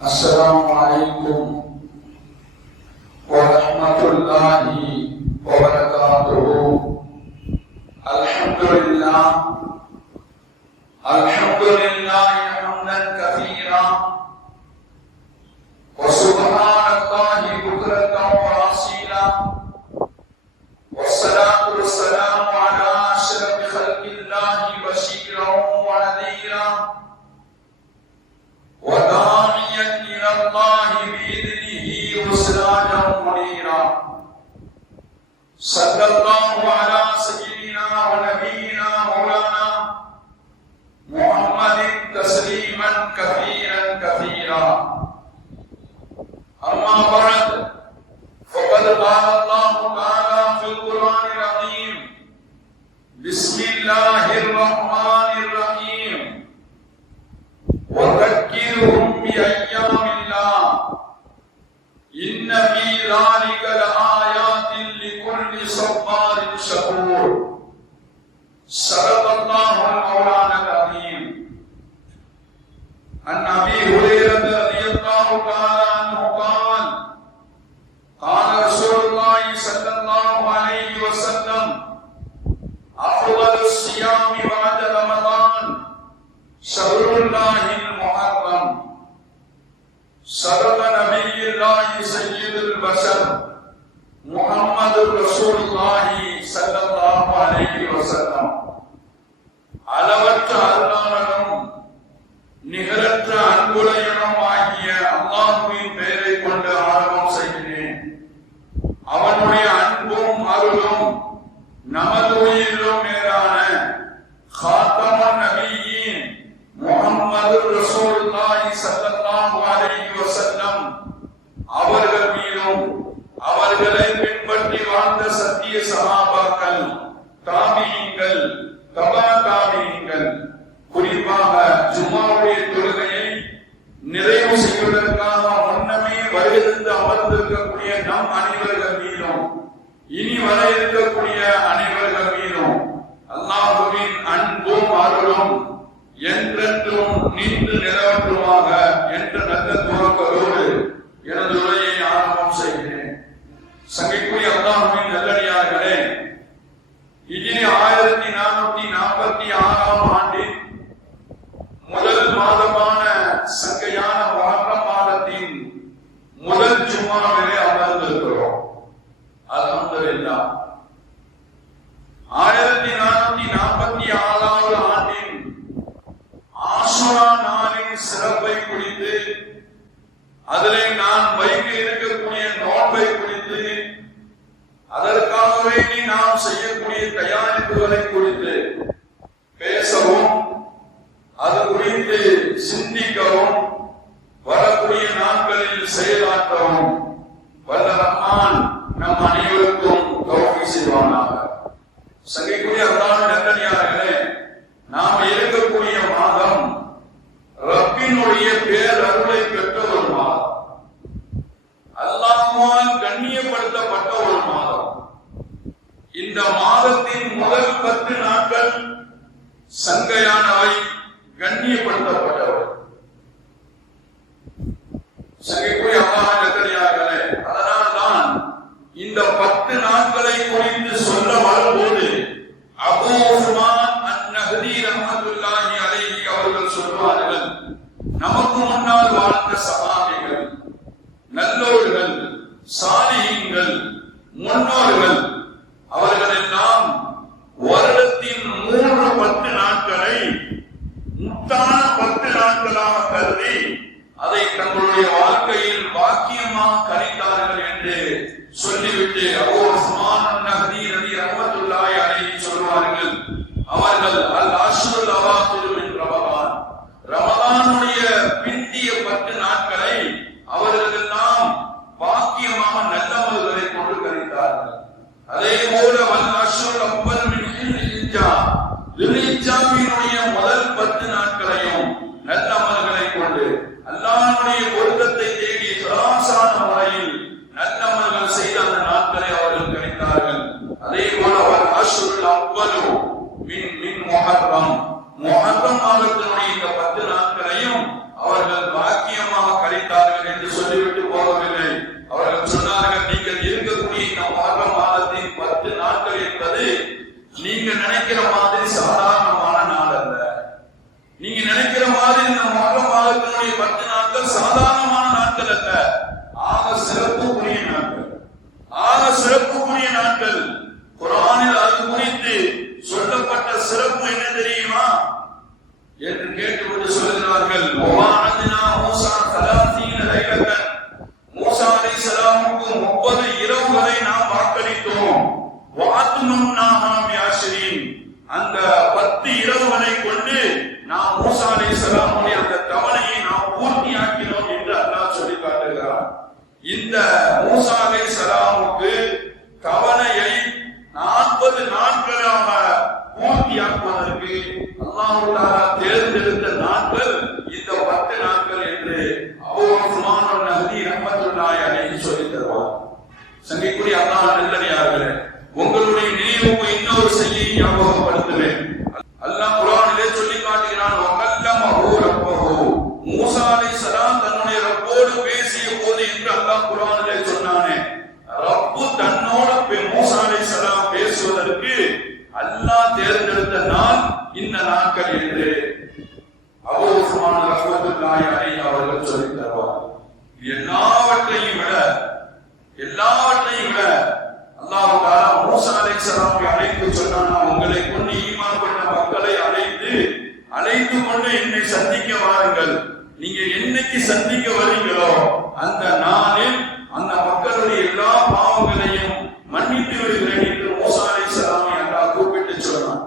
السلام عليكم ورحمة الله وبركاته. الحمد لله حمدا كثيرا وسبحان الله بكرة وأصيلا، والصلاة والسلام على أشرف خلق الله بشيرا ونذيرا وداعيا إلى الله بإذنه وسراجا منيرا. صلى الله على سيدنا ونبينا مولانا محمد تسليما كثيرا كثيرا. أما بعد، فقد قال الله تعالى في القرآن العظيم: بسم الله الرحمن الرحيم، وذكرهم بأيام الله إن في ذلك لآيات لكل صبار شكور. صدق الله المولانا العظيم. عن أبي هريرة رضي الله تعالى عنه قال: قال رسول الله صلى الله عليه وسلم: أفضل الصيام بعد رمضان شهر الله المحرم. صدق نبي الله سيد البشر محمد رسول الله صلى الله عليه وسلم. அளவற்ற அருளாளனும் நிகரற்ற அன்புடையனும் ஆகிய அல்லாஹ்வின் பெயரை கொண்டு ஆரம்பம் செய்கிறேன். அவனுடைய அன்பும் அருளும் நமது உயிரிலும் மேலான காத்தமன் நபியின் முஹம்மது ரசூலுல்லாஹி ஸல்லல்லாஹு அலைஹி வஸல்லம் அவர்கள் மீதும், அவர்களை பின்பற்றி வாழ்ந்த சத்திய சஹாபாக்கள், தாபிஈன்கள், தபா தாபிஈன்கள், குறிப்பாக ஜும்மாவுடைய தொழுகையை நிறைவு செய்வதற்காக முன்னமே வருகிருந்து அமர்ந்திருக்கக்கூடிய நம் அனைவர்கள் மீதும், இனி வர இருக்கக்கூடிய அனைவர்கள் மீதும் அல்லாஹ்வின் அன்பும் அருளும் என்றென்றும் நின்று நிலவற்றுமாக என்ற நல்ல துவக்கத்தோடு எனது உரையை ஆரம்பம் செய்கிறேன். சங்கைக்குரிய அல்லாஹ்வின் நல்லடியார்களே, ஹிஜ்ரி 1446 ஆண்டின் முதல் மாதமான சங்கையான முஹர்ரம் மாதத்தின் முதல் ஜும்மாவிலே அமர்ந்திருக்கிறோம். அல்ஹம்துலில்லாஹ். 1446 ஆண்டின் ஆஷுரா நாளின் சிறப்பை குறித்து, அதிலே நான் வைக்க இருக்கக்கூடிய நோன்பை குறித்து, அதற்காகவே நாம் செய்யக்கூடிய தயாரிப்புகளை குறித்து பேசவும், அது குறித்து சிந்திக்கவும், வரக்கூடிய நாட்களில் செயலாற்றவும் வல்ல ரஹ்மான் நம் அனைவருக்கும் தௌஃபீக் செய்வானாக. சங்கைக்குரிய அல்லாஹ்வின் நல்லடியார்களே, நாம் இருக்கக்கூடிய மாதம் ரப்பினுடைய பேரருளை பெற்ற ஒரு மாதம், அல்லாஹ்வால் கண்ணியப்படுத்தப்பட்ட ஒரு மாதம். இந்த மாதத்தின் முதல் 10 நாட்கள் சங்கையானவை, கண்ணியப்படுத்தப்பட்டவை. சங்கைக்குரிய அல்லாஹ்வின் நல்லடியார்களே, அதனால்தான் இந்த 10 நாட்களை குறித்து சொல்ல வரும்போது அபூ உஸ்மான் அன்-நஹ்தி ரஹ்மத்துல்லாஹி அலைஹி அவர்கள் சொல்வார்கள்: நமக்கு முன்னால் வாழ்ந்த சஹாபிகள், நல்லோர்கள், சாலிஹீன்கள், முன்னோர்கள், அவர்கள் எல்லாம் வருடத்தின் 10 நாட்களை முத்தான 10 நாட்களாக கருதி அதை தங்களுடைய வாழ்க்கையில் பாக்கியமாக கணித்தார்கள் என்று சொல்லிவிட்டு அபூ உஸ்மான் அன்-நஹ்தி ரஹ்மத்துல்லாஹி அலைஹி சொல்வார்கள்: அவர்கள் அல் அஷ்ருல் அவாகிர் மின் ரமதான், ரமதானுடைய பிந்திய 10 நாட்களை அவர்கள் எல்லாம் பாக்கியமாக நல்லமல்களை கொண்டு கணித்தார்கள். அதே போல வல் அஷ்ருல் அவ்வல் மின் தில்ஹிஜ்ஜாவினுடைய முதல் 10 நாட்களையும் நல்லமல்களை கொண்டு அல்லாஹ்வுடைய பொருத்தத்தை தேடி சராசான முறையில் நல்லமல்கள் செய்த அந்த நாட்களை அவர்கள் கணித்தார்கள். அதே போல வல் அஷ்ருல் அவ்வலு மின் முஹர்ரம் மாதத்தினுடைய இந்த 10 நாட்களையும் அவர்கள் பாக்கியமாக கழித்தார்கள். என்று கேட்டுவிட்டு சொல்கிறார்கள், வஅத்னா மூஸா 30 லைலத்தன், மூஸா அலைஹிஸ்ஸலாமுக்கு 30 இரவுகளை நாம் வாக்களித்தோம். வஅத்மம்னாஹா பிஅஷ்ரின், அந்த 10 இரவுகளை கொண்டு நாம் மூஸா அலைஹிஸ்ஸலாமுடைய அந்த தவணையை நாம் பூர்த்தியாக்கினோம் என்று அல்லாஹ் சொல்லி காட்டுகிறார். இந்த மூஸா அலைஹிஸ்ஸலாமுக்கு தவணையை 40 நாட்களாக பூர்த்தியாக்குவதற்கு அல்லாஹ் தஆலா தேர்ந்தெடுத்த நாட்கள் இந்த 10 நாட்கள் என்று அபூ உஸ்மான் அன்-நஹ்தி ரஹ்மத்துல்லாஹி அலைஹி சொல்லி தருவார். சங்கைக்குரிய அல்லாஹ் நல்லடியார்களே, உங்களுடைய நினைவுக்கு இன்னொரு செய்தியை ஞாபகப்படுத்துவேன். அல்லாஹ் குர்ஆனிலே சொல்லி காட்டுகிறான், வகல்லமஹு ரப்பஹு, மூஸா அலைஹிஸ்ஸலாம் தன்னுடைய ரப்போடு பேசிய போது என்று அல்லாஹ் குர்ஆனிலே சொன்னானே, ரப்பு தன்னோடு மூஸா அலைஹிஸ்ஸலாம் பேசுவதற்கு அல்லாஹ் தேர்ந்தெடுத்த நாள் இந்த நாட்கள் என்று அபூ உஸ்மான் ரஹ்மத்துல்லாஹி அலைஹி அவர்கள் சொல்லி தருவார். எல்லாவற்றையும் விட அல்லாஹ் தஆலா மூஸா அலைஹிஸ்ஸலாமை அழைத்து சொன்னானா, உங்களை கொண்டு ஈமான் கொண்ட மக்களை அழைத்து கொண்டு என்னை சந்திக்க வாருங்கள். நீங்க என்னைக்கு சந்திக்க வரீங்களோ அந்த நாளில் அந்த மக்களுடைய எல்லா பாவங்களையும் மன்னித்து விடுகிறேன் என்று மூஸா அலைஹிஸ்ஸலாமை அல்லாஹ் கூப்பிட்டு சொன்னான்.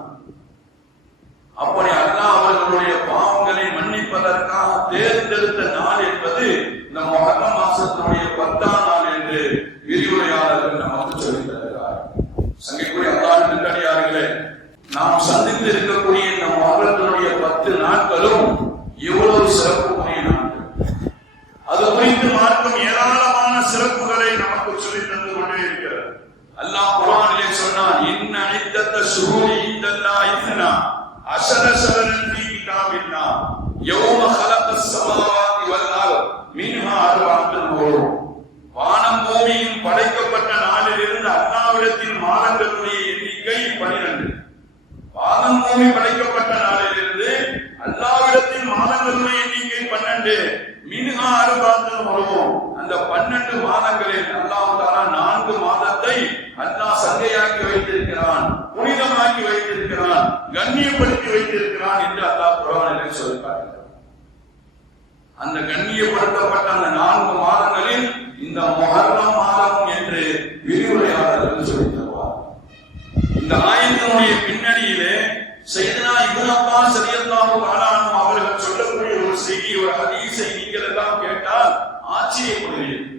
அப்படி அல்லாஹ் அவர்களுடைய பாவங்களை மன்னிப்பதற்காக தேர்ந்தெடுத்த நாள் என்பது இந்த முஹர்ரம் மாசத்தினுடைய 10ஆம் நாள் என்று விரிவுரையாளர்கள் நமக்கு சொல்லித் தருகிறார். சங்கைக்குரிய அல்லாஹ் நல்லடியார்களே, நாம் சந்தித்து இருக்கக்கூடிய இந்த முஹர்ரத்தினுடைய 10 நாட்களும் எவ்வளவு சிறப்புக்குரிய நாட்கள். அது குறித்து மார்க்கம் ஏராளமான சிறப்புகளை நமக்கு சொல்லித் தந்து கொண்டே இருக்கிறது. அல்லாஹ் குர்ஆனிலே சொன்னான், இன்ன இத்தத்த ஷுஹூரி இந்தல்லாஹி 12 ஷஹரன் ஃபீ கிதாபில்லாஹ் யௌம ஹலகஸ் ஸமாவாதி வல் அர்த் மின்ஹா அர்பஅத்துன் ஹுரும். வானம் பூமியும் படைக்கப்பட்ட நாளிலிருந்து அல்லாஹ்விடத்தில் மாதங்களுடைய எண்ணிக்கை 12. வானம் பூமி படைக்கப்பட்ட நாளிலிருந்து அல்லாஹ்விடத்தில் மாதங்களுடைய எண்ணிக்கை 12. மின்ஹா அர்பஅத்துன் ஹுரும், அந்த 12 மாதங்களில் அல்லாஹ் தஆலா 4 மாதத்தை அல்லாஹ் சங்கையாக்கி வைத்திருக்கிறான், புனிதமாக்கி வைத்திருக்கிறான், கண்ணியப்படுத்தி வைத்திருக்கிறான் என்று அல்லாஹ் குர்ஆனிலே சொல்கிறார். அந்த கண்ணியப்படுத்தப்பட்ட அந்த 4 மாதங்களில் இந்த முஹர்ரம் மாதம் என்று விரிவுரையாளர்கள் சொல்லித் தருவார். இந்த ஆயத்தினுடைய பின்னணியிலே சையதுனா இப்னு அப்பாஸ் ரலியல்லாஹு தஆலா அன்ஹு அவர்கள் சொல்லக்கூடிய ஒரு செய்தி, ஒரு ஹதீஸை நீங்கள் எல்லாம் கேட்டால் ஆச்சரியப்படுவீர்கள்.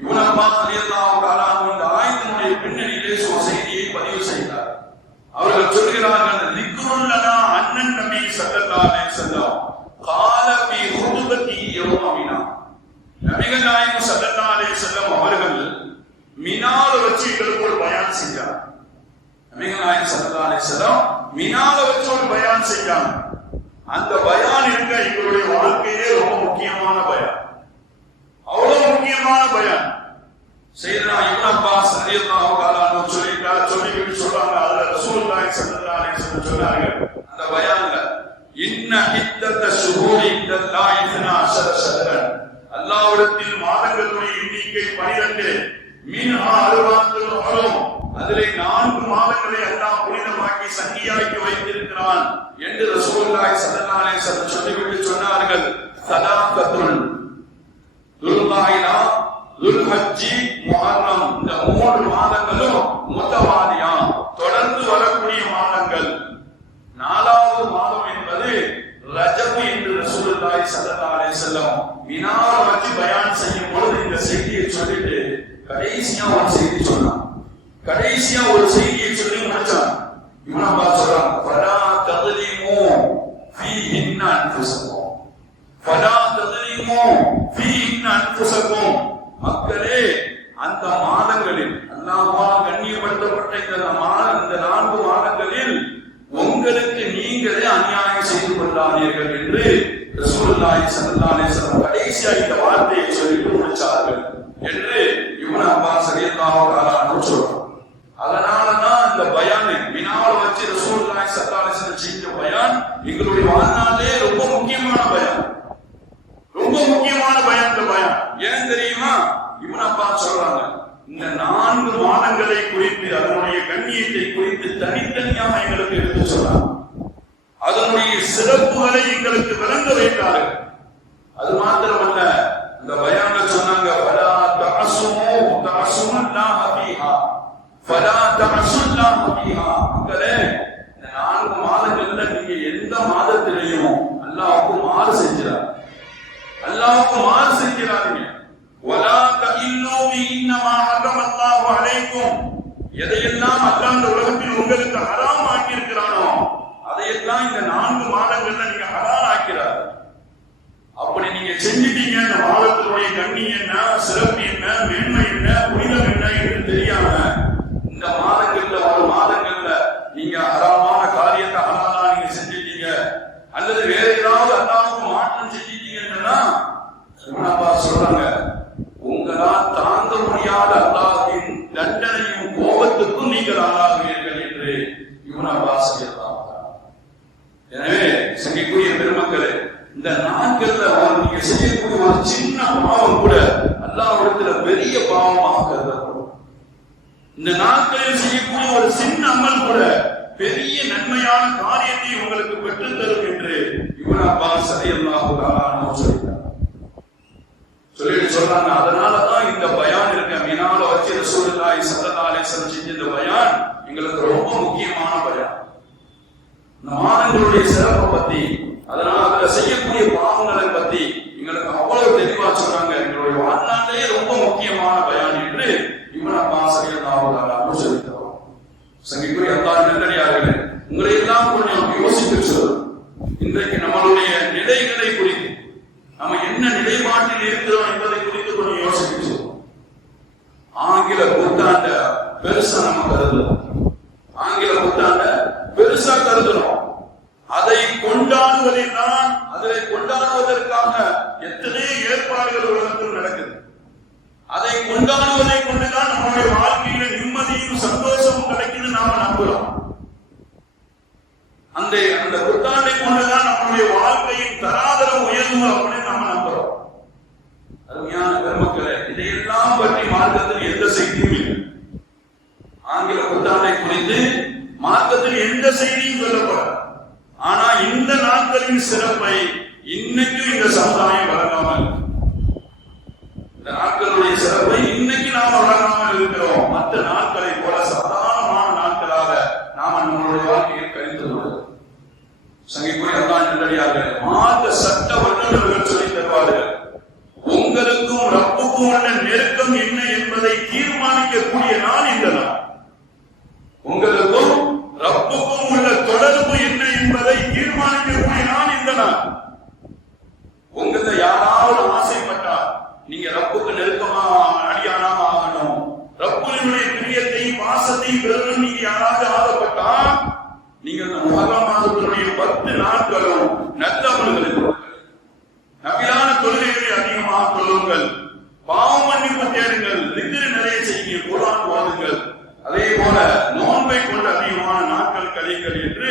இப்னு அப்பாஸ் ரலியல்லாஹு தஆலா அன்ஹு இந்த ஆயத்தினுடைய பின்னணியிலே ஒரு செய்தியை பதிவு செய்தார். அவர்கள் சொல்கிறார்கள், ذிக்ருல் லனா அன்னன் நபி ஸல்லல்லாஹு அலைஹி வஸல்லம் قال في خطبته يوم மினா. நபிகள் நாயகம் ஸல்லல்லாஹு அலைஹி வஸல்லம் அவர்கள் மினால வச்சு எங்களுக்கு ஒரு பயான் செஞ்சாங்க. நபிகள் நாயகம் ஸல்லல்லாஹு அலைஹி வஸல்லம் மினால வச்சு ஒரு பயான் செஞ்சாங்க. அந்த பயான் இருக்க எங்களுடைய வாழ்க்கையிலே ரொம்ப முக்கியமான பயான், அவ்வளவு முக்கியமான பயான். சையதுனா இப்னு அப்பாஸ் ரலியல்லாஹு தஆலா அன்ஹு சொல்லிட்டு சொல்றாங்க, அதுல ரசூலுல்லாஹி ஸல்லல்லாஹு அலைஹி வஸல்லம் சொன்னாங்க அந்த பயான்ல, இன்ன இத்தத்த ஷுஹூரி இந்தல்லாஹி 12 ஷஹரன், அல்லாஹ்விடத்தில் மாதங்களுடைய எண்ணிக்கை 12. மின்ஹா அர்பஅத்துன் ஹுரும், அதிலே 4 மாதங்களை அல்லாஹ் புனிதமாக்கி சங்கியாக்கி வைத்திருக்கிறான் என்று ரசூலுல்லாஹி ஸல்லல்லாஹு அலைஹி வஸல்லம் சொல்லிவிட்டு சொன்னார்கள், ஸலாத்துல் துல்காயிதா துல்ஹஜ்ஜி முஹர்ரம், இந்த 3 மாதங்களும் முத்தவாலியா தொடர்ந்து வரக்கூடிய மாதங்கள். 4வது மாதம் என்பது ரஜப் என்று ரசூலுல்லாஹி ஸல்லல்லாஹு அலைஹி வஸல்லம் மினால வச்சு பயான் செய்யும் பொழுது இந்த செய்தியை சொல்லிட்டு கடைசியா ஒரு செய்தி சொன்னான். கடைசியா ஒரு செய்தியை சொல்லி முடிச்சான். இப்னு அப்பாஸ் சொல்றாங்க, ஃபலா தظلمு ஃபீஹின்ன அன்ஃபுஸக்கும், ஃபலா தظلمு ஃபீஹின்ன அன்ஃபுஸக்கும், மக்களே அந்த மாதங்களில் அல்லாஹ்வால் கண்ணியப்படுத்தப்பட்ட இந்த 4 மாதங்களில் உங்களுக்கு நீங்களே அநியாயம் செய்து கொள்ளாதீர்கள் என்று ரசூலுல்லாஹி ஸல்லல்லாஹு அலைஹி வஸல்லம் கடைசியா இந்த வார்த்தையை சொல்லிட்டு முடிச்சார்கள் என்று இப்னு அப்பாஸ் ரலியல்லாஹு தஆலா அன்ஹு சொல்றார். அதனாலதான் இந்த பயான் மினால வச்சு ரசூலுல்லாஹி ஸல்லல்லாஹு அலைஹி வஸல்லம் செஞ்ச பயான் எங்களுடைய வாழ்நாளிலே ரொம்ப முக்கியமான பயான், ரொம்ப முக்கியமான பயான். இந்த பயான் ஏன் தெரியுமா? இப்னு அப்பாஸ் சொல்றாங்க, இந்த 4 மாதங்களை குறித்து அதனுடைய கண்ணியத்தை குறித்து தனித்தனியாக எங்களுக்கு எடுத்து சொன்னார். அதனுடைய சிறப்புகளை எங்களுக்கு விளங்க வைத்தார்கள். அது மாத்திரமல்ல, இந்த பயான்ல சொன்னாங்க, ஃபலா தஅசுமு தஅசுல்லாஹ ஃபீஹா ஃபலா தஅசுல்லாஹ ஃபீஹா. மக்களே, இந்த 4 மாதங்கள்ல நீங்க எந்த மாதத்திலையும் அல்லாஹ்வுக்கு மாறு செஞ்சிராதீங்க. அல்லாஹ்வுக்கு மாறு செஞ்சிராதீங்க. வலா தஹில்லு இன்னமா ஹரமல்லாஹு அலைக்கும். எதையெல்லாம் அல்லாஹ் இந்த உலகத்தில் உங்களுக்கு ஹராம் ஆக்கி இருக்கிறானோ அதையெல்லாம் இந்த 4 மாதங்கள்ல நீங்க ஹலால் ஆக்கிறார். அப்படி நீங்க செஞ்சிட்டீங்க, இந்த மாதத்தினுடைய கண்ணியம் என்ன, சிறப்பு என்ன, மேன்மை என்ன, புனிதம் என்ன என்று தெரியாம இந்த மாதங்கள்ல ஒரு மாதங்கள்ல நீங்க ஹராமான காரியத்தை ஹலாலா நீங்க செஞ்சிட்டீங்க அல்லது வேற ஏதாவது அல்லாஹ்வுக்கு மாற்றம் செஞ்சிட்டீங்கன்னா சொல்றாங்க, உங்களால் தாங்க முடியாத அல்லாஹ்வின் தண்டனையும் கோபத்துக்கும் நீங்கள் ஆளாகுவீர்கள் என்று இப்னு அப்பாஸ் சொல்றாங்க. எனவே சங்கைக்குரிய பெருமக்களே, இந்த நாட்கள்ல நீங்க செய்யக்கூடிய ஒரு சின்ன பாவம் கூட அல்லாஹ்விடத்துல பெரிய பாவமாக கருதப்படும். இந்த நாட்களில் செய்யக்கூடிய ஒரு சின்ன அமல் கூட பெரிய நன்மையான காரியத்தை உங்களுக்கு பெற்றுத் தரும் என்று இப்னு அப்பாஸ் ரலியல்லாஹு தஆலா அன்ஹு சொல்றாங்க. அதனாலதான் இந்த பயான் இருக்க மினால வச்சு ரசூலுல்லாஹி ஸல்லல்லாஹு அலைஹி வஸல்லம் செஞ்ச இந்த பயான் எங்களுக்கு ரொம்ப முக்கியமான பயான். இந்த மாதங்களுடைய சிறப்பை பத்தி, அதனால அதுல செய்யக்கூடிய பாவங்களை பத்தி எங்களுக்கு அவ்வளவு தெளிவா சொன்னாங்க. எங்களுடைய வாழ்நாளிலேயே ரொம்ப முக்கியமான பயான் என்று இப்னு அப்பாஸ் ரலியல்லாஹு தஆலா அன்ஹு சொல்லிட்டார். சங்கைக்குரிய அல்லாஹ் நல்லடியார்களே, உங்களை எல்லாம் கொஞ்சம் யோசித்து சொல்றோம். இன்றைக்கு நம்மளுடைய நிலைகளை குறித்து, நம்ம என்ன நிலைப்பாட்டில் இருக்கிறோம் என்பதை குறித்து கொஞ்சம் யோசித்து சொல்றோம். ஆங்கில புத்தாண்ட பெருசா நம்ம கருதுறோம். ஆங்கில புத்தாண்ட பெருசா கருதுறோம். அதை கொண்டாடுவதில்தான், அதை கொண்டாடுவதற்காக எத்தனை ஏற்பாடுகள் உலகத்தில் நடக்குது. அதை கொண்டாடுவதை கொண்டுதான் நம்முடைய வாழ்க்கையில நிம்மதியும் சந்தோஷமும் கிடைக்குது நாம நம்புறோம். அந்த புத்தாண்டை கொண்டுதான் நம்முடைய வாழ்க்கையின் தராதரம் உயர்வு அப்படின்னு நாம நம்புறோம். அருமையான பெருமக்களே, இதையெல்லாம் பற்றி மார்க்கத்தில் எந்த செய்தியும் இல்லை. ஆங்கில புத்தாண்டை குறித்து மார்க்கத்தில் எந்த செய்தியும் சொல்லப்படாது. ஆனா இந்த நாட்களின் சிறப்பை இன்னைக்கு இந்த சமுதாயம் வழங்காமல், இந்த நாட்களுடைய சிறப்பை இன்னைக்கு நாம வழங்காமல் இருக்கிறோம். மற்ற நாட்களை போல சாதாரணமான நாட்களாக நாம நம்மளுடைய வாழ்க்கையில் கழித்து உள்ளோம். சங்கைக்குரிய அல்லாஹ் நல்லடியார்களே, மார்க்க சட்ட வல்லுநர்கள் சொல்லித் தருவார்கள், உங்களுக்கும் ரப்புக்கும் உள்ள நெருக்கம் என்ன என்பதை தீர்மானிக்கக்கூடிய நாள் இந்த நாள். உங்களுக்கும் ரப்புக்கும் உள்ள தொடர்பு என்ன என்பதை தீர்மானிக்கக்கூடிய நாள் இந்த நாள். உங்களை யாராவது ஆசைப்பட்டால் நீங்க ரப்புக்கு நெருக்கமா அடியானாக ஆகணும், ரப்புடைய பிரியத்தை பாசத்தை பெறணும், நீங்க யாராவது ஆசைப்பட்டா நீங்க முஹர்ரம் மாதத்தினுடைய 10 நாட்களும் நல்ல அமல்களை நபிலான தொழுகைகளை அதிகமாக தொழுங்கள், பாவ மன்னிப்பு தேடுங்கள், திக்ர் நிறைய செய்யுங்க, குர்ஆன் ஓதுங்கள், அதே போல நோன்பை கொண்டு அதிகமான நாட்கள் கழிங்கள் என்று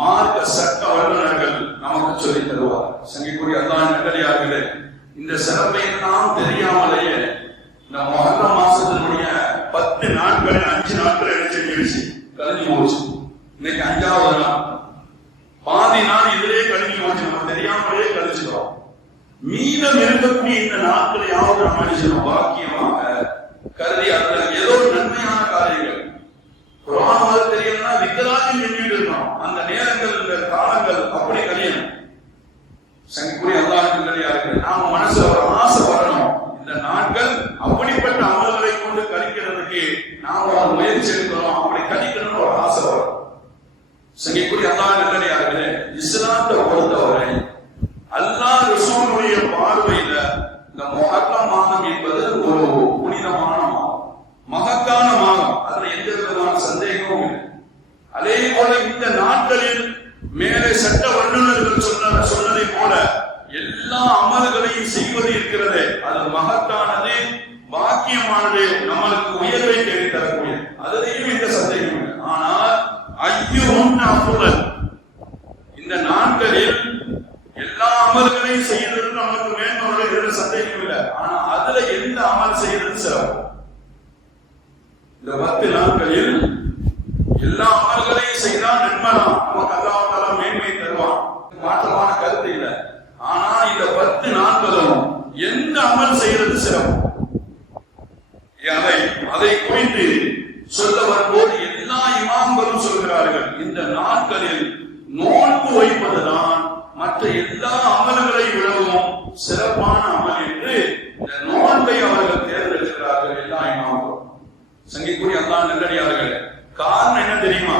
மார்க்க சட்ட வல்லுநர்கள் நமக்கு சொல்லித் தருவார். சங்கைக்குரிய அல்லாஹ் நல்லடியார்களே, இந்த சிறப்பை எல்லாம் தெரியாமலேயே இந்த முஹர்ரம் மாசத்தினுடைய 10 நாட்கள் 5 நாட்கள் என்ன செஞ்சிருச்சு, கழிஞ்சு போச்சு. இன்னைக்கு 5வது நாள், பாதி நாள் இதிலே கழிஞ்சு போச்சு, நம்ம தெரியாமலே கழிச்சுக்கிறோம். மீதம் இருக்கக்கூடிய இந்த நாட்களை யாவது நம்ம பாக்கியமாக கருதி அதுல ஏதோ நன்மையான காரியங்கள் குர்ஆன் தெரியலன்னா விக்ராஜி எண்ணிட்டு இருக்கோம். அந்த நேரங்கள், இந்த காலங்கள் அப்படி கழியணும். சங்கைக்குரிய அல்லாஹ் நல்லடியார்களே, நாம மனசுல ஒரு ஆசை வரணும், இந்த நாட்கள் அப்படிப்பட்ட அமல்களை கொண்டு கழிக்கிறதுக்கு நாம ஒரு முயற்சி எடுக்கிறோம், அப்படி கழிக்கணும்னு ஒரு ஆசை வரும். சங்கைக்குரிய அல்லாஹ் நல்லடியார்களே, இஸ்லாத்தை பொறுத்தவரை அல்லாஹ் ரசூலுடைய பார்வையில இந்த முஹர்ரம் மாதம் என்பது ஒரு புனிதமான மாதம், மகத்தான மாதம், அதுல எந்த விதமான சந்தேகமும் இல்லை. அதே போல இந்த நாட்களில் மேலே சட்ட வல்லுநர்கள் சொன்னதை போல எல்லா அமல்களையும் செய்வது இருக்கிறது, அது மகத்தானது, பாக்கியமானது, நம்மளுக்கு உயர்வை தேடித் தரக்கூடியது, அதிலேயும் எந்த சந்தேகம் இல்லை. ஆனால் ஐயுஹுன் அஃதல், இந்த நாட்களில் எல்லா அமல்களையும் செய்யறது நமக்கு மேன்மையோட சந்தேகம் இல்லை. ஆனா அதுல எந்த அமல் செய்யறது சிறப்பு, எல்லா அமல்களையும் செய்தால் நன்மைதான், நமக்கு அல்லாஹ் தஆலா மேன்மை தருவான், மாற்றமான கருத்து இல்ல. ஆனா இந்த 10 நாட்களும் எந்த அமல் செய்யறது சிறப்பு, அதை குறித்து சொல்ல வரும்போது எல்லா இமாம்களும் சொல்கிறார்கள், இந்த நாட்களில் நோன்பு வைப்பதுதான் மற்ற எல்லா அமல்களை விடவும் சிறப்பான அமல் என்று இந்த நோன்பை அவர்கள் தேர்ந்தெடுக்கிறார்கள் எல்லா இமாம்களும். சங்கிக்குரிய அல்லாஹ் நல்லடியார்களே, காரணம் என்ன தெரியுமா?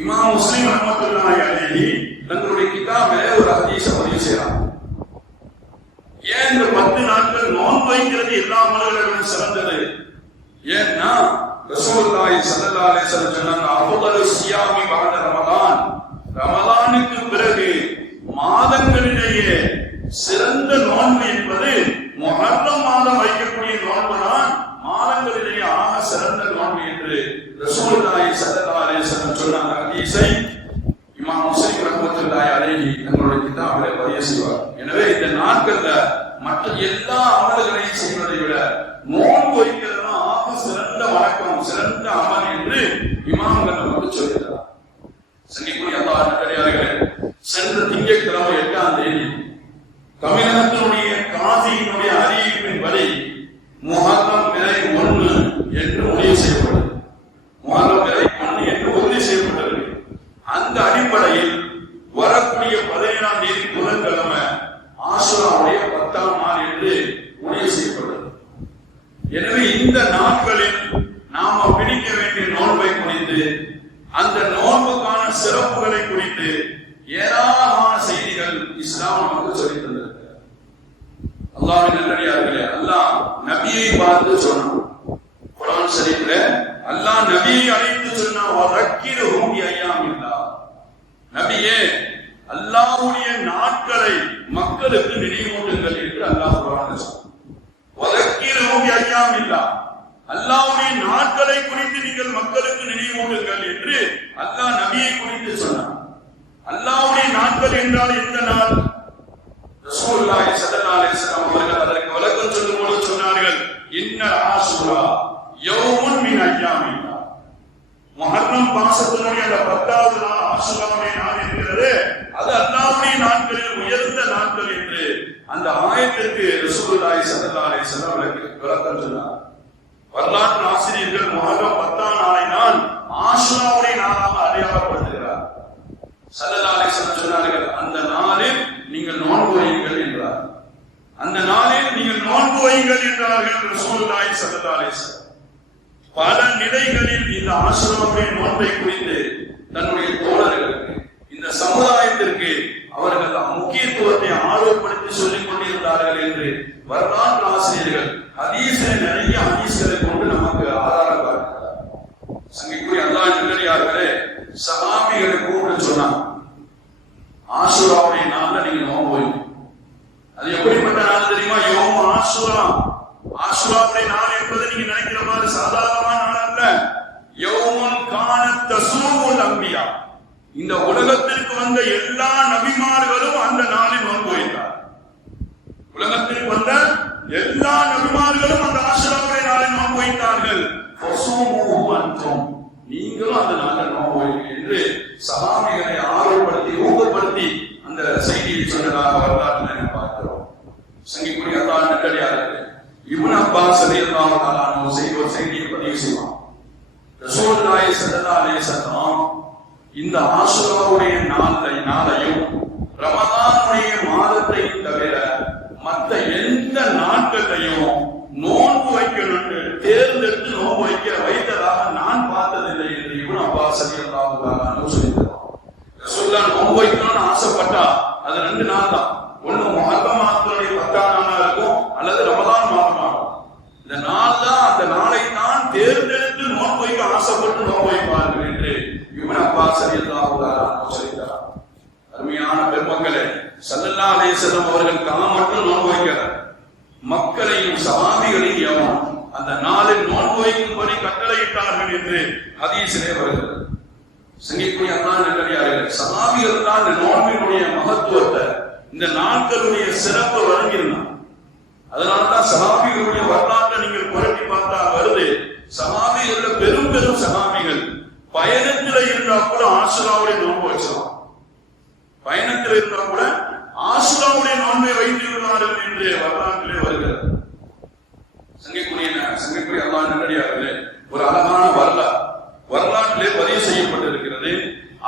இமாம் முஸ்லிம் ரஹ்மத்துல்லாஹி அலைஹி தங்களுடைய கிதாபிலே ஒரு ஹதீஸை பதிவு செய்றாங்க. ஏன் இந்த 10 நாட்கள் நோன்பு வைக்கிறது எல்லா அமல்களிலும் சிறந்தது? ஏன்னா ரசூலுல்லாஹி ஸல்லல்லாஹு அலைஹி வஸல்லம் சொன்னாங்க, அஃதலு ஸியாமி பஅத ரமலான், ரமலானுக்கு பிறகு மாதங்களிலேயே சிறந்த நோன்பு என்பது முஹர்ரம் மாதம் வைக்கக்கூடிய நோன்பு தான் மாதங்களிலேயே ஆக சிறந்த நோன்பு என்று ரசூலுல்லாஹி ஸல்லல்லாஹு அலைஹி வஸல்லம் சொன்னாங்க. ஹதீஸை இமாம் முஸ்லிம் ரஹ்மத்துல்லாஹி அலைஹி தங்களுடைய கிதாபிலே பதிவு செய்வார். எனவே இந்த நாட்கள்ல மற்ற எல்லா அமல்களையும் செய்வதை விட நோன்பு வைக்கிறது ஆக சிறந்த வணக்கம், சிறந்த அமல் என்று இமாம்கள் நமக்கு சொல்கிறார். சங்கிக்குரிய அல்லாஹ் நல்லடியார்களே, சென்ற திங்கட்கிழமை 8ஆம் தேதி தமிழகத்தினுடைய காசியினுடைய அறிவிப்பின்படி முஹர்ரம் பிறை 1 என்று முடிவு செய்யப்பட்டது. முஹர்ரம் பிறை 1 என்று உறுதி செய்யப்பட்டது. அந்த அடிப்படையில் வரக்கூடிய 17ஆம் தேதி புதன்கிழமை ஆஷுராவுடைய 10ஆம் நாள் என்று முடிவு செய்யப்பட்டது. எனவே இந்த நாட்களில் நாம பிடிக்க வேண்டிய நோன்பை குறித்து, அந்த நோன்புக்கான சிறப்புகளை குறித்து ஏராளமான செய்திகள் இஸ்லாம் நமக்கு சொல்லித் தந்திருக்கிறார். அல்லாஹ்வின் நல்லடியார்களே, அல்லாஹ் நபியை பார்த்து சொன்னான். குர்ஆன் ஷரீஃப்ல அல்லாஹ் நபியை அழைத்து சொன்னான், வதக்கிருஹும் பிஅய்யாமில்லாஹ், நபியே அல்லாஹ்வுடைய நாட்களை மக்களுக்கு நினைவூட்டுங்கள் என்று அல்லாஹ் குர்ஆனில் சொன்னான். வதக்கிருஹும் பிஅய்யாமில்லாஹ், அல்லாஹ்வுடைய நாட்களை குறித்து நீங்கள் மக்களுக்கு நினைவூட்டுங்கள் என்று அல்லாஹ் நபியை குறித்து சொன்னான். அல்லாஹ்வுடைய நாட்கள் என்றால் எந்த நாள்? ரசூலுல்லாஹி ஸல்லல்லாஹு அலைஹி வஸல்லம் அவர்கள் அதற்கு விளக்கம் சொல்லும்போது சொன்னார்கள், இன்னல் ஆஷுரா யௌமுன் மின் அய்யாமில்லாஹ், முஹர்ரம் மாசத்தினுடைய அந்த 10வது நாள் ஆஷுராவுடைய நாள் இருக்கிறது, அது அல்லாஹ்வுடைய நாட்களில் உயர்ந்த நாட்கள் என்று அந்த ஆயத்திற்கு ரசூலுல்லாஹி ஸல்லல்லாஹு அலைஹி வஸல்லம் விளக்கம் சொன்னார். வரலாற்று ஆசிரியர்கள் முஹர்ரம் 10ஆம் நாளை தான் ஆஷுராவுடைய நாளாக அடையாளப்படுத்துகிறார். ஸல்லல்லாஹு அலைஹி வஸல்லம் சொன்னார்கள், அந்த நாளில் நீங்கள் நோன்பு வையுங்கள் என்றார். அந்த நாளில் நீங்கள் நோன்பு வையுங்கள் என்றார்கள் ரசூலுல்லாஹி ஸல்லல்லாஹு அலைஹி வஸல்லம். பல நிலைகளில் இந்த ஆஷுராவுடைய நோன்பை குறித்து தன்னுடைய தோழர்களுக்கு, இந்த சமுதாயத்திற்கு அவர்கள் முக்கியத்துவத்தை ஆர்வப்படுத்தி சொல்லிக் கொண்டிருந்தார்கள் என்று வரலாற்று ஆசிரியர்கள் ஹதீஸில் நிறைய ஹதீஸ்களை கொண்டு நமக்கு ஆதாரம் காட்டுகிறார். சங்கிக்குரிய அல்லாஹ் நல்லடியார்களே, சஹாபிகளை கூப்பிட்டு சொன்னாங்க, ஆஷுராவுடைய நாள்ல நீங்க நோன்பு வைங்க. அது எப்படிப்பட்ட நாள் தெரியுமா? யௌமு ஆஷுரா. ஆஷுராவுடைய நாள் என்பது நீங்க நினைக்கிற மாதிரி சாதாரணமான நாள் அல்ல. யௌமுன் கானத் தஸூமுல் அன்பியா, இந்த உலகத்திற்கு வந்த எல்லா நபிமார்களும் அந்த நாளில் நோன்பு வைத்தார். உலகத்திற்கு வந்த எல்லா நபிமார்களும் அந்த ஆஷுராவுடைய நாளில் நோன்பு வைத்தார்கள். ஃபஸூமுஹு அன்தும், நீங்களும் அந்த நாளில் நோன்பு வைங்க என்று சஹாபிகளை ஆர்வப்படுத்தி ஊக்கப்படுத்தி அந்த செய்தியை சொன்னதாக வரலாற்றில் பார்க்கிறோம். சங்கிக்குரிய அல்லாஹ் நல்லடியார்களே, இப்னு அப்பாஸ் ரலியல்லாஹு தஆலா ஒரு செய்தியை பதிவு செய்வான். ரசூலுல்லாஹி ஸல்லல்லாஹு அலைஹி வஸல்லம் இந்த ஆஷுராவுடைய நாளையும் ரமலானுடைய மாதத்தையும் தவிர மற்ற எந்த நாட்களையும் நோன்பு வைக்கணும் தேர்ந்தெடுத்து நோன்பு வைத்ததாக நான் பார்த்ததில்லை என்று இப்னு அப்பாஸ் ரலியல்லாஹு தஆலா சொல்லியிருக்கிறார். ரசூலுல்லாஹ் நோன்பு வைக்கணும்னு ஆசைப்பட்டா அது 2 நாள் தான். ஒண்ணு முஹர்ரம் மாதத்துடைய 10ஆம் நாளா இருக்கும், அல்லது ரமலான் மாதமா இருக்கும். இந்த நாள் தான், அந்த நாளை தான் தேர்ந்தெடுத்து நோன்பு வைக்க ஆசைப்பட்டு நோன்பு வைப்பார்கள் என்று இப்னு அப்பாஸ் ரலியல்லாஹு தஆலா சொல்லியிருக்கிறார். அருமையான பெருமக்களே, ஸல்லல்லாஹு அலைஹி வஸல்லம் அவர்கள் தான் மட்டும் நோன்பு வைக்கிறார், மக்களையும் சஹாபிகளையும் எவன் அந்த நாளில் நோன்பு வைக்கும்படி கட்டளையிட்டார்கள் என்று ஹதீஸிலே வருகிறது. சங்கிக்குரிய அல்லாஹ் நல்லடியார்களே, சஹாபிகள் தான் இந்த நோன்பினுடைய மகத்துவத்தை, இந்த நாட்களுடைய சிறப்பை வழங்கியிருந்தார். அதனால்தான் சஹாபிகளுடைய வரலாற்றை நீங்கள் புரட்டி பார்த்தா வருது, சஹாபிகள் பெரும் பெரும் சஹாபிகள் பயணத்துல இருந்தா கூட ஆசுராவுடைய நோன்பு வச்சோம். பயணத்தில் இருந்தா கூட ஆசுராவுடைய நோன்பை வைத்திருக்கிறார்கள் என்று வரலாற்றிலே வருகிறது. சங்கைக்குரிய அல்லாஹ் நல்லடியார்களே, ஒரு அழகான வரலாற்றிலே பதிவு செய்யப்பட்டிருக்கிறது.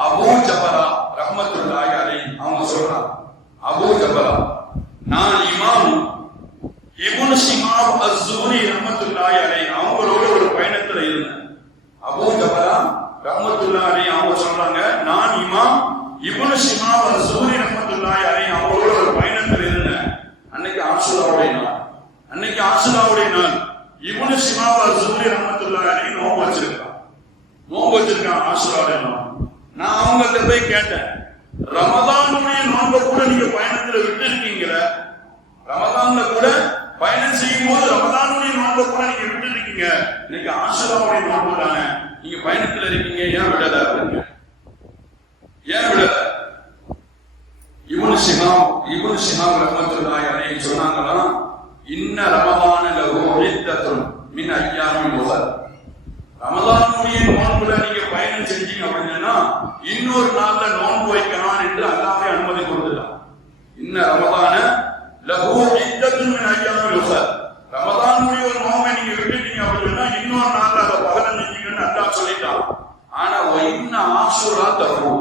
அபூ ஜபரா ரஹ்மத்துல்லாஹி அலைஹி அவங்க சொல்றாங்க, அபூ ஜபரா நான் இமாம் இப்னு ஷிஹாப் அஸ்-ஸுஹ்ரி ரஹ்மத்துல்லாஹி அலைஹி அவங்களோட ஒரு பயணத்துல இருந்தேன். அபூ ஜபரா ரஹ்மத்துல்லாஹி அலைஹி அவங்க சொல்றாங்க, நான் இமாம் இப்னு ஷிஹாப் அஸ்-ஸுஹ்ரி ரஹ்மத்துல்லாஹி அலைஹி அவங்களோட ஒரு பயணத்துல இருந்தேன். அன்னைக்கு ஆஷுராவுடைய நாள். இப்னு ஷிஹாப் அஸ்-ஸுஹ்ரி ரஹ்மத்துல்லாஹி அலைஹி நோன்பு வச்சிருக்கான் ஆஷுராவுடைய நாள். நான் அவங்கள்ட்ட போய் கேட்டேன், ரமதானுடைய நோன்பை கூட நீங்க பயணத்துல விட்டு இருக்கீங்கள, ரமதான்ல கூட பயணம் செய்யும் போது ரமதானுடைய நோன்பை கூட நீங்க விட்டு இருக்கீங்க, இன்னைக்கு ஆஷுராவுடைய நோன்பு தானே, நீங்க பயணத்துல இருக்கீங்க, ஏன் விடல? இப்னு ஷிஹாப் ரஹ்மத்துல்லாஹி அலைஹி சொன்னாங்களா, இன்ன ரமதான லஹு இத்தத்துன் மின் அய்யாமில் உஹர். ரமதானுடைய நோன்புல நீங்க பயணம் செஞ்சீங்க அப்படின்னா இன்னொரு நாள்ல நோன்பு வைக்கலாம் என்று அல்லாஹ்வே அனுமதி கொடுத்துட்டான். இன்ன ரமதான லஹு இத்தத்துன் மின் அய்யாமில் உஹர். ரமதானுடைய ஒரு நோன்பை நீங்க விட்டுட்டீங்க அப்படின்னா இன்னொரு நாள்ல அதை பகரம் செஞ்சீங்கன்னு அல்லாஹ் சொல்லிட்டான். ஆனா இன்ன ஆஷுரா தஃபு,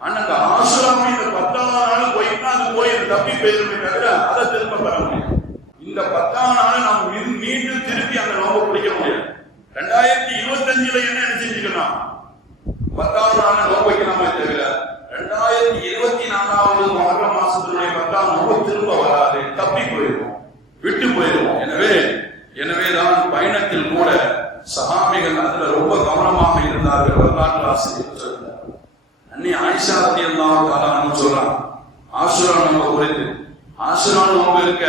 ஆனா அந்த ஆஷுராவுடைய இந்த 10ஆம் நாள் போயிட்டா அது போய் தப்பி போயிருமே தவிர அதை திரும்ப பெற முடியும். இந்த 10ஆம் நாள் நாம் மீண்டும் திருப்பி அந்த நோன்பை பிடிக்க முடியாது. 2025 என்ன செஞ்சுக்கலாம், 10ஆம் நாள் நோன்பு வைக்கலாமே தவிர 2024 முஹர்ரம் மாசத்துடைய 10ஆம் நோன்பு திரும்ப வராது, தப்பி போயிடும், விட்டு போயிடும். எனவேதான் பயணத்தில் கூட சஹாபிகள் அதுல ரொம்ப கவனமாக இருந்தார்கள். வரலாற்று ஆசிரியர் சொல்றார், அன்னி ஆயிஷா ரலியல்லாஹு தஆலா அன்ஹா சொல்றாங்க, ஆஷுரா நோன்பு குறித்து, ஆஷுரா நோன்பு இருக்க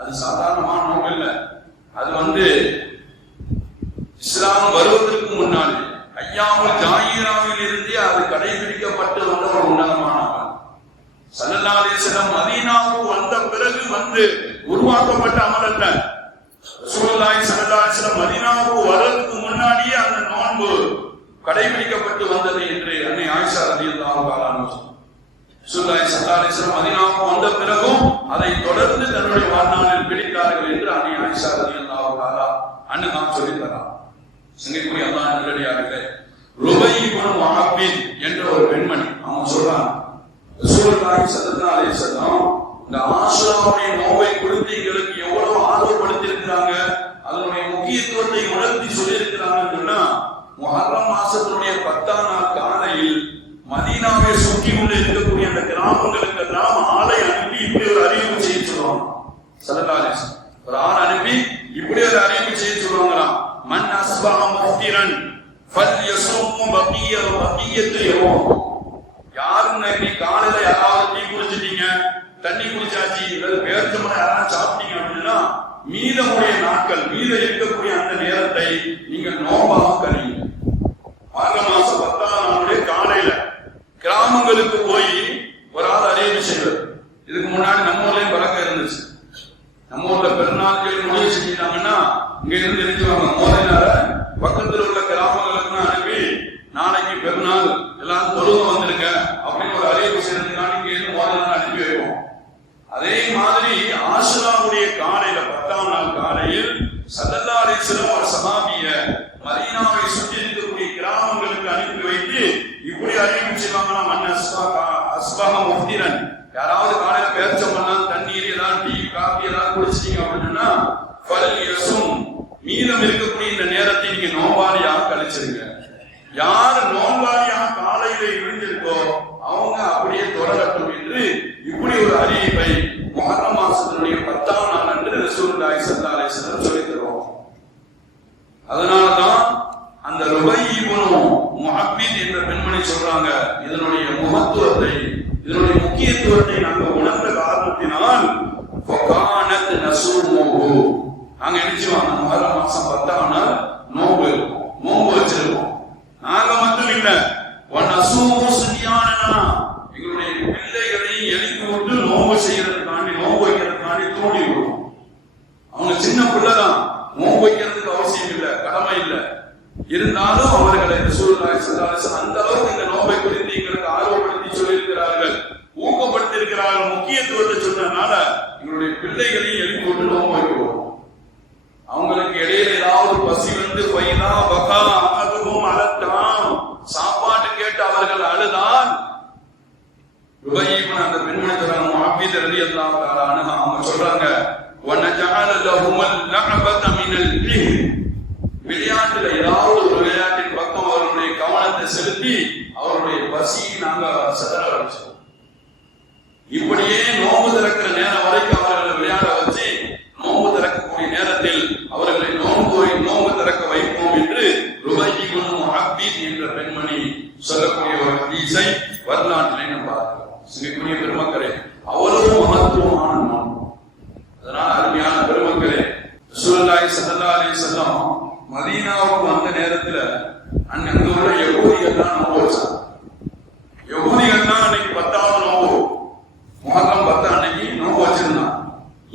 அது சாதாரணமான நோன்பு இல்ல, அது இஸ்லாம் வருவதற்கு முன்னால் ஐயாமுல் ஜாயிராவில் இருந்தே அது கடைபிடிக்கப்பட்டு வந்த ஒரு உன்னதமான அமல். ஸல்லல்லாஹு அலைஹி வஸல்லம் மதீனாவுக்கு வந்த பிறகு உருவாக்கப்பட்ட அமல் அல்ல. ரசூலுல்லாஹி ஸல்லல்லாஹு அலைஹி வஸல்லம் மதீனாவுக்கு வரதுக்கு முன்னாடியே அந்த நோன்பு கடைபிடிக்கப்பட்டு வந்தது என்று அன்னை ஆயிஷா ரலியல்லாஹு தஆலா அன்ஹா ரசூலுல்லாஹி ஸல்லல்லாஹு அலைஹி வஸல்லம் மதீனாவுக்கு வந்த பிறகும் அதை தொடர்ந்து தன்னுடைய வாழ்நாளில் பிடித்தார்கள் என்று அன்னை ஆயிஷா ரலியல்லாஹு தஆலா அன்ஹா சொல்லித்தரார். சங்கைக்குரிய அல்லாஹ் நல்லடியார்களே, ருபை இப்னு முஅப்பித் என்ற ஒரு பெண்மணி அவங்க சொல்றாங்க, ரசூலுல்லாஹி ஸல்லல்லாஹு அலைஹி வஸல்லம் இந்த ஆஷுராவுடைய நோன்பை குறித்து எங்களுக்கு எவ்வளவு ஆர்வப்படுத்தியிருக்கிறாங்க, அதனுடைய முக்கியத்துவத்தை உணர்த்தி சொல்லியிருக்கிறாங்கன்னு சொன்னா, முஹர்ரம் மாசத்தினுடைய 10ஆம் நாள் காலையில் மதீனாவை சுற்றி கொண்டு இருக்கக்கூடிய அந்த கிராமங்களுக்கு எல்லாம் ஆளை அனுப்பி இப்படி ஒரு அறிவிப்பு செய்ய சொல்லுவாங்க. ஸல்லல்லாஹு அலைஹி வஸல்லம் ஒரு ஆள் அனுப்பி இப்படி ஒரு அறிவிப்பு செய்ய சொல்லுவாங்களாம், மன் அஸ்பஹ முஃப்திரன் ஃபல்யஸும் பகியத்து யௌம். யாருன்னா நீ காலையில யாராவது டீ குடிச்சிட்டீங்க, தண்ணி குடிச்சாச்சு, இல்ல பேர்ச்சம்பழம் யாராவது சாப்பிட்டீங்க அப்படின்னா மீதமுடைய நாட்கள், இருக்கக்கூடிய அந்த நேரத்தை நீங்க நோம்பாக கழியுங்க. மார்க மாசம் 10ஆம் நாளுடைய காலையில கிராமங்களுக்கு போய் ஒரு ஆள் அறிவிப்பு செய்வது. இதுக்கு முன்னாடி நம்ம ஊர்லயும் பழக்கம் இருந்துச்சு. நம்ம ஊர்ல பெருநாட்கள் முடிவு செஞ்சாங்கன்னா இங்க இருந்து நினைச்சுவாங்க, மோதினார பக்கத்தில் உள்ள கிராமங்களுக்கு அனுப்பி நாளைக்கு பெருநாள் எல்லாரும் தொழுக வந்திருக்க அப்படின்னு ஒரு அறிவிப்பு செய்யறதுக்கான இங்க இருந்து மோதினார அனுப்பி வைப்போம். அதே மாதிரி ஆஷுராவுடைய காலையில 10ஆம் நாள் காலையில் ஸல்லல்லாஹு அலைஹி வஸல்லம் ஒரு சஹாபிய மதீனாவை சுற்றி இருக்கக்கூடிய கிராமங்களுக்கு அனுப்பி வைத்து இப்படி அறிவிப்பு செய்வாங்கன்னா, மன் அஸ்பஹ முஃப்திரன், யாராவது காலையில பேர்ச்சம்பழம், தண்ணீர், ஏதாவது டீ, காபி ஏதாவது குடிச்சிட்டீங்க அப்படின்னா ஃபல்யஸும், மீதம் இருக்கக்கூடிய இந்த நேரத்தை நீங்க நோம்பாளியாக கழிச்சிருங்க. யார் நோம்பாளியாக காலையில இருந்திருக்கோ அவங்க அப்படியே தொடரட்டும் என்று இப்படி ஒரு அறிவிப்பை முஹர்ரம் மாசத்தினுடைய 10ஆம் நாள் அன்று ரசூலுல்லாஹி ஸல்லல்லாஹு அலைஹி வஸல்லம் சொல்லித் தருவாங்க. அதனாலதான் அந்த ருபை இப்னு முஅப்பித் என்ற பெண்மணி சொல்றாங்க, இதனுடைய மகத்துவத்தை, இதனுடைய முக்கியத்துவத்தை நாங்கள் உணர்ந்த காரணத்தினால் ஃபகானத் நஸூமுஹு, நாங்க நினைச்சுவாங்க முஹர்ரம் மாசம் 10ஆம் நாள் நோன்பு வச்சிருக்கோம். நாங்க மட்டும் இல்ல, வனஸூமு சுதியானனா, எங்களுடைய பிள்ளைகளை எழுப்பி விட்டு நோன்பு செய்யறதுக்காண்டி, நோன்பு வைக்கிறதுக்காண்டி தூண்டி விடுவோம். அவங்க சின்ன பிள்ளைதான், நோன்பு வைக்கிறதுக்கு அவசியம் இல்லை, கடமை இல்லை. இருந்தாலும் அவர்களை ரசூலுல்லாஹி ஸல்லல்லாஹு அலைஹி வஸல்லம் அந்த அளவுக்கு இந்த நோன்பை குறித்து எங்களுக்கு ஆர்வப்படுத்தி சொல்லியிருக்கிறார்கள், ஊக்கப்படுத்தி இருக்கிறார்கள். முக்கியத்துவத்தை சொன்னதுனால எங்களுடைய பிள்ளைகளையும் எழுப்பி விட்டு நோன்பு வைக்கிறோம். அவங்களுக்கு இடையில ஏதாவது பசி வந்து பையனா பகா அதுவும் அலட்டாம் சாப்பாட்டு கேட்டு அவர்கள் அழுதான் ருபையிப்னு அந்த பெண்மணி சொல்றாங்க, முஅவ்வித் ரலியல்லாஹு தஆலா அன்ஹா அவங்க சொல்றாங்க, வனஜஅல லஹுமல் லஅபத மினல் இஹ், விளையாட்டுல ஏதாவது ஒரு விளையாட்டின் பக்கம் அவர்களுடைய கவனத்தை செலுத்தி அவருடைய பசியை நாங்க சதற வச்சோம். இப்படியே நோன்பு திறக்கிற நேரம் வரைக்கும் அவர்களை விளையாட வச்சு நோன்பு திறக்கக்கூடிய நேரத்தில் அவர்களை நோன்பு திறக்க வைப்போம் என்று ருபையிப்னு முஅவ்வித் என்ற பெண்மணி சொல்லக்கூடிய ஒரு ஹதீஸை வரலாற்றிலே நம்ம பார்க்கிறோம். சிறிய பெருமக்களே, அவ்வளவு மகத்துவமான நோன்பு. அதனால அருமையான பெருமக்களே, ரசூலுல்லாஹி ஸல்லல்லாஹு அலைஹி வஸல்லம் மதீனாவுக்கு வந்த நேரத்துல அங்க உள்ள யகூதிகள் தான் நோன்பு வச்சாங்க. யகூதிகள் தான் அன்னைக்கு 10வது நோன்பு, முஹர்ரம் 10 அன்னைக்கு நோன்பு வச்சிருந்தாங்க.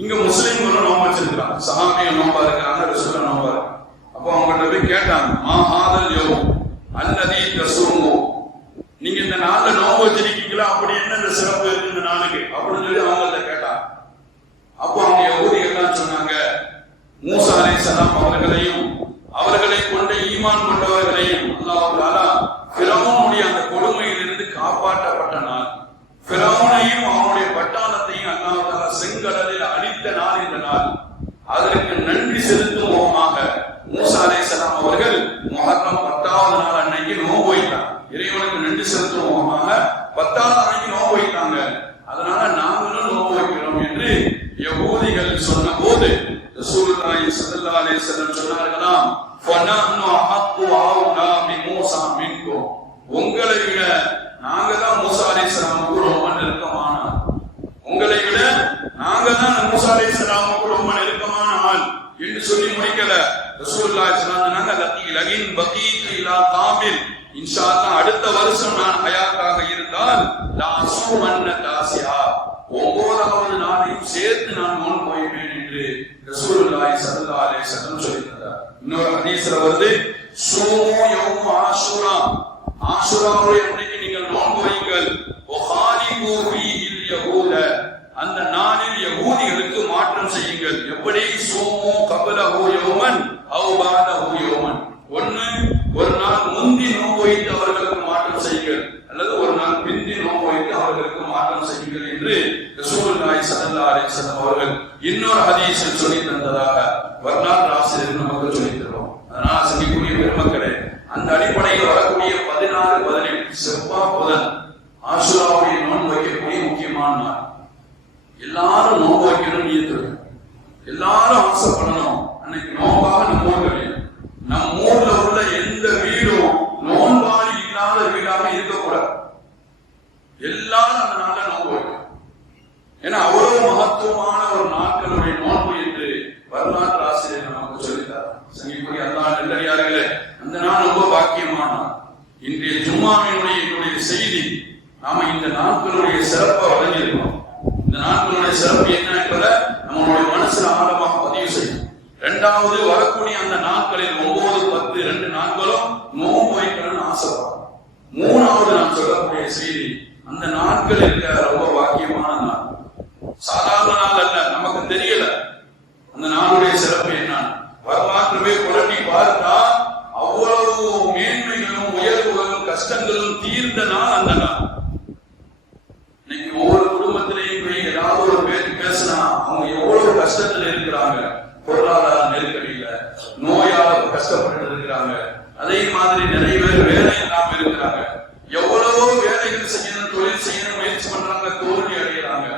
இங்க முஸ்லிம்களும் நோன்பு வச்சிருக்காங்க, சஹாபிகள் நோன்பா இருக்கிறாங்க, ரசூலுல்லாஹ் நோன்பா இருக்காங்க. அப்ப அவங்கள்ட்ட போய் கேட்டாங்க, மா ஹாதல் யௌம் அல்லதீ தஸூமு, நீங்க இந்த நாள்ல நோன்பு வச்சிருக்கீங்களா, அப்படி என்ன இந்த சிறப்பு இருக்கு இந்த நாளுக்கு அப்படின்னு சொல்லி அவங்கள்ட்ட கேட்டாங்க. அப்போ அவங்க யகூதிகள் சொன்னாங்க, மூசா அலைஹிஸ்ஸலாம் அவர்களையும் அவர்களை கொண்ட ஈமான் கொண்டவர்களையும் அல்லாஹ் தஆலா ஃபிரௌனுடைய அந்த கொடுமையிலிருந்து காப்பாற்றப்பட்ட நாள், ஃபிரௌனையும் அவனுடைய பட்டாளத்தையும் அல்லாஹ் தஆலா செங்கடலில் அழித்த நாள் இந்த நாள். அதற்கு நன்றி செலுத்தும் முகமாக மூசா அலைஹிஸ்ஸலாம் அவர்கள் முஹர்ரம் 10வது நாள் அன்னைக்கு நோன்பு வைத்தாங்க. இறைவனுக்கு நன்றி செலுத்தும் முகமாக 10வது அன்னைக்கு நோன்பு வைத்தாங்க. அதனால நாங்களும் நோன்பு வைக்கிறோம் என்று யகூதிகள் சொன்ன போது ரசூலுல்லாஹி ஸல்லல்லாஹு அலைஹி வஸல்லம் சொன்னார்களாம், ஃபனஹ்னு அஹக்கு அவுலா பி மூஸா மின்கும், உங்களை விட நாங்க தான் மூஸா அலைஹிஸ்ஸலாமுக்கு ரொம்ப நெருக்கமான, உங்களை விட நாங்க தான் மூஸா அலைஹிஸ்ஸலாமுக்கு ரொம்ப நெருக்கமான ஆள் என்று சொல்லி முடிக்கல. ரசூலுல்லாஹி ஸல்லல்லாஹு அலைஹி வஸல்லம் லகி லகின் பகீத் இலா காமில், இன்ஷா அல்லாஹ் அடுத்த வருஷம் நான் ஹயாத்தாக இருந்தால் லா சுமன்ன தாசியா, 9வது நாளையும் சேர்த்து நான் நோன்பு வைப்பேன் என்று ரசூலுல்லாஹி ஸல்லல்லாஹு அலைஹி வஸல்லம் சொல்லியிருக்கிறார். இன்னொரு ஹதீஸ்ல வருது, சூமு யௌம ஆஷூரா, ஆஷூராவுடைய அன்னைக்கு நீங்கள் நோன்பு வையுங்கள், வஹாலிபு ஃபீஹில் யஹூத, அந்த நாளில் யகூதிகளுக்கு மாற்றம் செய்யுங்கள். எப்படி? சூமு கப்லஹு யௌமன் அவ் பஅதஹு யௌமன், ஒரு நாள் முந்தி நோன்பு வைத்து அவர்களுக்கு மாற்றம் செய்யுங்கள், அல்லது ஒரு நாள் பிந்தி நோன்பு வைத்து அவர்களுக்கு மாற்றம் செய்யுங்கள் என்று ரசூலுல்லாஹி ஸல்லல்லாஹு அலைஹி வஸல்லம் அவர்கள் இன்னொரு ஹதீஸில் சொல்லி தந்ததாக வரலாற்று ஆசிரியர்கள் நமக்கு சொல்லித் தருவோம். அதனால் சங்கிக்கூடிய பெருமக்களே, அந்த அடிப்படையில் வரக்கூடிய 14, 17 செவ்வாய் புதன் ஆஷூராவுடைய நோன்பு வைக்கக்கூடிய முக்கியமான நாள். எல்லாரும் நோன்பு வைக்கணும், நியத்து எல்லாரும் ஆசைப்படணும். அன்னைக்கு நோன்பாக நம்ம ஊர்ல நம் ஊர்ல உள்ள எந்த வீடும் நோன்பாளி இல்லாத வீடாக இருக்கக்கூடாது. எல்லாரும் அந்த நாள்ல நோன்பு வைக்கணும். ஏன்னா அவ்வளவு மகத்துவமான ஒரு நாட்களுடைய நோன்பு என்று வரலாற்று ஆசிரியர் நமக்கு சொல்லித்தார். சங்கிக்குரிய அல்லாஹ் நல்லடியார்களே, அந்த நாள் ரொம்ப பாக்கியமான நாள். இன்றைய ஜும்மாவினுடைய என்னுடைய செய்தி, நாம இந்த நாட்களுடைய சிறப்பை வழங்கியிருக்கோம். இந்த நாட்களுடைய சிறப்பு என்ன என்பதை நம்மளுடைய மனசுல ஆழமாக பதிவு செய்யும். 2வது, வரக்கூடிய அந்த நாட்களில் 9, 10 2 நாட்களும் நோன்பு வைக்கணும்னு ஆசைப்படும். 3வது நான் சொல்லக்கூடிய செய்தி, அந்த நாட்கள் இருக்க ரொம்ப பாக்கியமான நாள், சாதாரண நாள் அல்ல. நமக்கு தெரியல அந்த நாளுடைய சிறப்பு என்னன்னு. வரலாற்றுமே புரட்டி பார்த்தா அவ்வளவு மேன்மைகளும் உயர்வுகளும் கஷ்டங்களும் தீர்ந்த நாள் அந்த நாள். இன்னைக்கு ஒவ்வொரு குடும்பத்திலையும் போய் ஏதாவது ஒரு பேசினா அவங்க எவ்வளவு கஷ்டத்தில் இருக்கிறாங்க, பொருளாதார நெருக்கடியில நோயால கஷ்டப்பட்டு இருக்கிறாங்க. அதே மாதிரி நிறைய பேர் வேலை இல்லாம இருக்கிறாங்க. எவ்வளவோ வேலைகள் செய்யணும், தொழில் செய்யணும் முயற்சி பண்றாங்க, தோல்வி அடைகிறாங்க.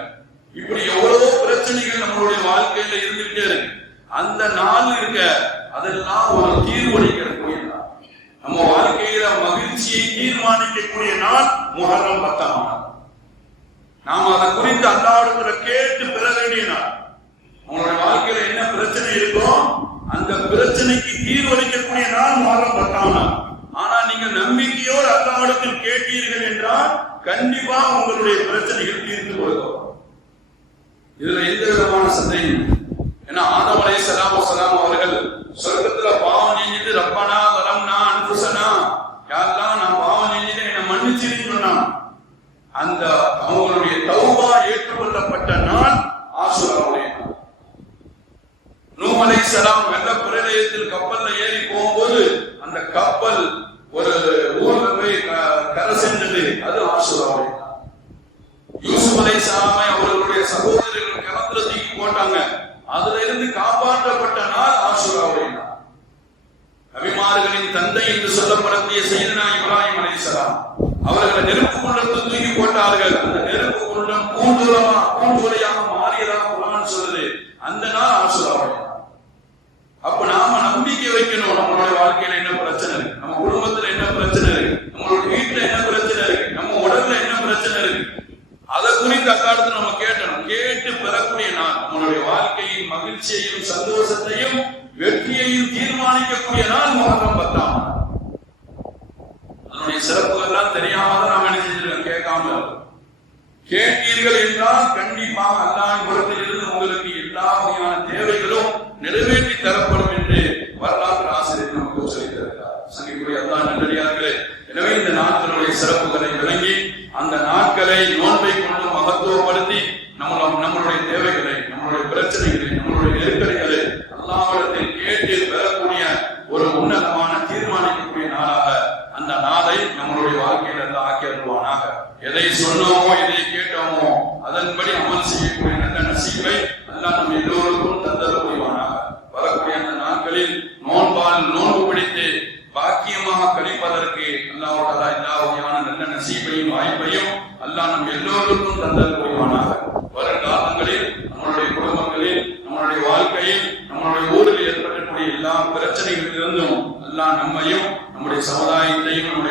இப்படி எவ்வளவோ பிரச்சனைகள் நம்மளுடைய வாழ்க்கையில இருந்துகிட்டே இருக்கு. அந்த நாள் இருக்க அதெல்லாம் ஒரு தீர்வளிக்கக்கூடிய நாள், நம்ம வாழ்க்கையில மகிழ்ச்சியை தீர்மானிக்கக்கூடிய நாள் முஹர்ரம் 10ஆம் நாள். நாம அதை குறித்து அல்லாஹ்விடத்துல கேட்டு பெற வேண்டிய நாள். உங்களுடைய வாழ்க்கையில என்ன பிரச்சனை இருக்கோ அந்த பிரச்சனைக்கு தீர்வளிக்கக்கூடிய நாள் முஹர்ரம் 10ஆம் நாள். ஆனா நீங்க நம்பிக்கையோடு அல்லாஹ்விடத்தில் கேட்டீர்கள் என்றால் கண்டிப்பா உங்களுடைய பிரச்சனைகள் தீர்ந்து கொடுக்கும். இதுல எந்த விதமான சந்தேகம்? ஏன்னா ஆதம் அலைஹிஸ்ஸலாம் அவர்கள் சொர்க்கத்துல பாவம் நீங்கிட்டு ரப்பனா வலம்னா அன்ஃபுஸனா, யா அல்லாஹ் நான் இருந்துச்சுன்னு சொன்னா அந்த அவங்களுடைய தௌபா ஏற்றுக்கொள்ளப்பட்ட நாள் ஆஷுராவுடைய நாள். நூஹ் அலைஹிஸ்ஸலாம் வெள்ள பிரளயத்தில் கப்பல்ல ஏறி போகும்போது அந்த கப்பல் ஒரு ஊர்ல போய் கரை சென்றது, அது ஆஷுராவுடைய நாள். யூசுப் அலைஹிஸ்ஸலாமை அவர்களுடைய சகோதரர்கள் கிணத்துல தூக்கி போட்டாங்க, அதுல இருந்து காப்பாற்றப்பட்ட நாள் ஆஷுராவுடைய நாள். நபிமார்களின் தந்தை என்று சொல்லப்படக்கூடிய சையதுனா இப்ராஹிம் அலைஹிஸ்ஸலாம் அவர்களை நெருப்பு குண்டத்தில் தூக்கி போட்டார்கள். அந்த நெருப்பு குண்டம் பூண்டுலையாக மாறியதாக குர்ஆன் சொல்லுது. அந்த நாள் ஆஷுராவுடைய நாள். அப்ப நாம நம்பிக்கை வைக்கணும். நம்மளுடைய வாழ்க்கையில என்ன பிரச்சனை இருக்கு, நம்ம குடும்பத்துல என்ன பிரச்சனை இருக்கு, நம்மளுடைய வீட்டுல என்ன பிரச்சனை இருக்கு, நம்ம உடல்ல என்ன பிரச்சனை இருக்கு, அதை குறித்து அக்காலத்துல நம்ம கேட்டணும். கேட்டு பெறக்கூடிய நாள் நம்மளுடைய வாழ்க்கையின் மகிழ்ச்சியையும் சந்தோஷத்தையும் வெற்றியையும் தீர்மானிக்கக்கூடிய நாள் முஹர்ரம் 10ஆம் நாள். அதனுடைய சிறப்புகள் எல்லாம் தெரியாம தான் நாம என்ன செஞ்சிருக்கோம், கேட்காம. கேட்டீர்கள் என்றால் கண்டிப்பாக அல்லாஹ்வின் புறத்திலிருந்து உங்களுக்கு எல்லா வகையான தேவைகளும் நிறைவேற்றி தரப்படும் என்று வரலாற்று ஆசிரியர் நமக்கு சொல்லியிருக்கிறார். சங்கிக்குரிய அல்லாஹ் நல்லடியார்களே, எனவே இந்த நாட்களுடைய சிறப்புகளை விளங்கி அந்த நாட்களை நோன்பை கொண்டு மகத்துவப்படுத்தி நம்மளுடைய தேவைகளை, நம்மளுடைய பிரச்சனைகளை, நம்மளுடைய நெருக்கடிகளை அல்லாஹ்விடத்தில் கேட்டு பெறக்கூடிய ஒரு உன்னதமான தீர்மானிக்கக்கூடிய நாளாக அந்த நாளை நம்மளுடைய வாழ்க்கையில் எல்லாம் ஆக்கி அருள்வானாக. எதை சொன்னோமோ எதை கேட்டோமோ அதன்படி அமல் செய்யக்கூடிய நல்ல நசீபை அல்லாஹ் நம்ம எல்லோருக்கும் தந்தல் புரிவானாக. வரக்கூடிய அந்த நாட்களில் நோன்பு பிடித்து பாக்கியமாக கழிப்பதற்கு அல்லாஹ் தஆலா எல்லா வகையான நல்ல நசீபையும் வாய்ப்பையும் அல்லாஹ் நம்ம எல்லோருக்கும் தந்தல் புரிவானாக. வருங்காலங்களில் நம்மளுடைய குடும்பங்களில், நம்மளுடைய வாழ்க்கையில், நம்மளுடைய ஊரில் ஏற்படக்கூடிய எல்லா பிரச்சனைகளிலிருந்தும் அல்லாஹ் நம்மையும் நம்முடைய சமுதாயத்தையும் நம்முடைய